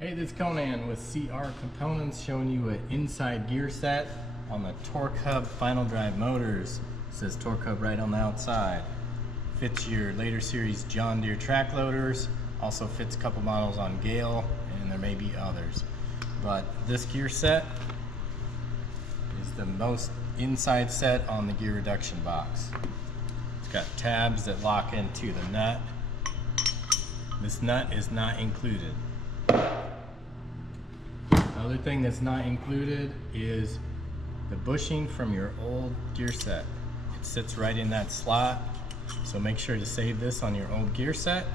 Hey, this is Conan with CR Components showing you an inside gear set on the Torque Hub final drive motors. It says Torque Hub right on the outside. Fits your later series John Deere track loaders. Also fits a couple models on Gale, and there may be others. But this gear set is the most inside set on the gear reduction box. It's got tabs that lock into the nut. This nut is not included. The other thing that's not included is the bushing from your old gear set. It sits right in that slot, so make sure to save this on your old gear set.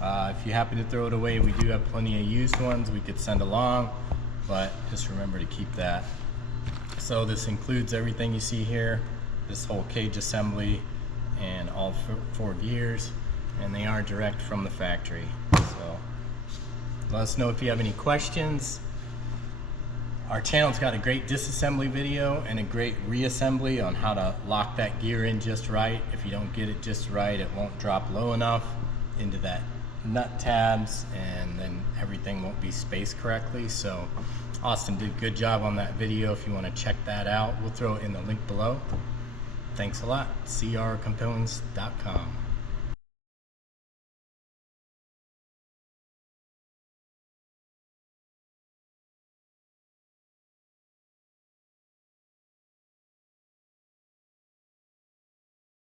If you happen to throw it away, we do have plenty of used ones we could send along, but just remember to keep that. So this includes everything you see here, this whole cage assembly and all four gears, and they are direct from the factory. So let us know if you have any questions. Our channel's got a great disassembly video and a great reassembly on how to lock that gear in just right. If you don't get it just right, it won't drop low enough into that nut tabs, and then everything won't be spaced correctly. So Austin did a good job on that video. If you want to check that out, we'll throw it in the link below. Thanks a lot. crcomponents.com.